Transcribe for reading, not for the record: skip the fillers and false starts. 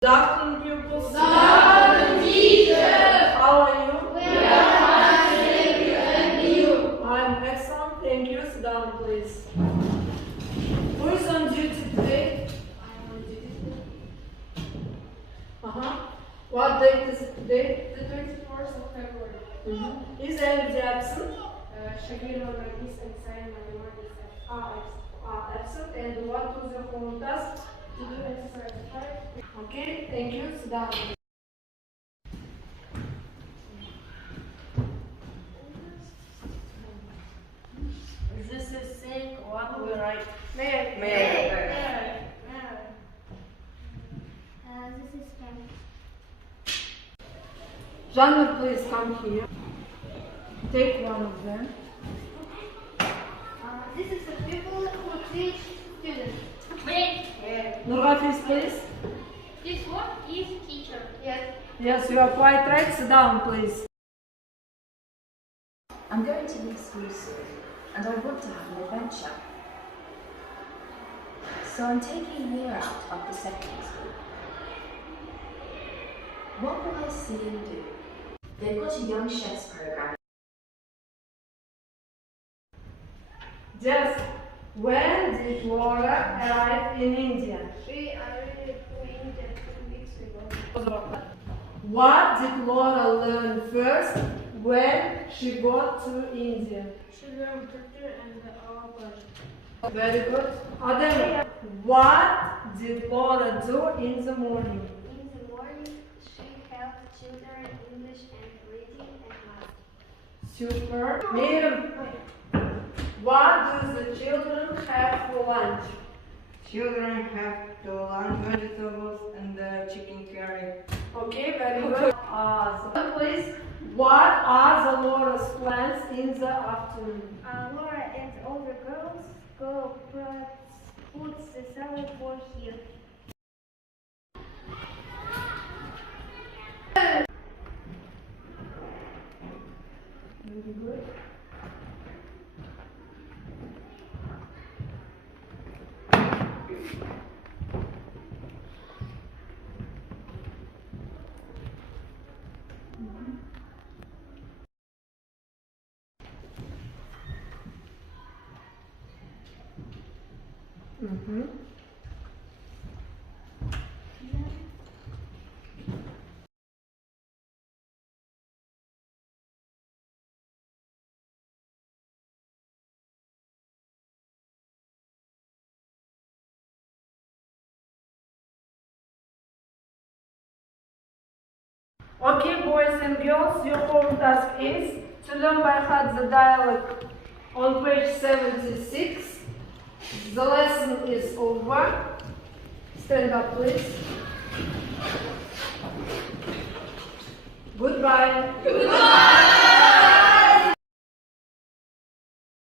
Good afternoon, pupils. Good afternoon, teacher. How are you? We are fine, thank you, and you? I'm excellent, thank you. Sit down, please. Who is on duty today? I'm on duty today. What date is it today? The 24th of February. Is anybody absent? Shagirova Nagis and Sayan Malimar Absent. And what was your homework task? to do exercise 5. Okay, thank you. Sit down. Is this a sink? What do we write? May. This is Spanish. Janna, please come here. Take one of them. This is the people who teach students. Me. Nurgafis, please. This one is teacher. Yes. Yes, you are quite right. Sit down, please. I'm going to leave school soon, and I want to have an adventure. So I'm taking a year out after secondary school. What will I see and do? They've got a young chefs program. Just when did Laura arrive in India? She arrived in India 2 weeks ago. What did Laura learn first when she got to India? She learned Turkish and Arabic. Very good. Adem, what did Laura do in the morning? In the morning, she helped children English and reading and math. Super. Miriam, what do the children have for lunch? Children have to learn vegetables and chicken curry. Okay, very good. So please, what are the Laura's plans in the afternoon? Laura and all the girls go put the salad for here. Very good. Okay, boys and girls, your home task is to learn by heart the dialogue on page 76. The lesson is over. Stand up, please. Goodbye. Goodbye.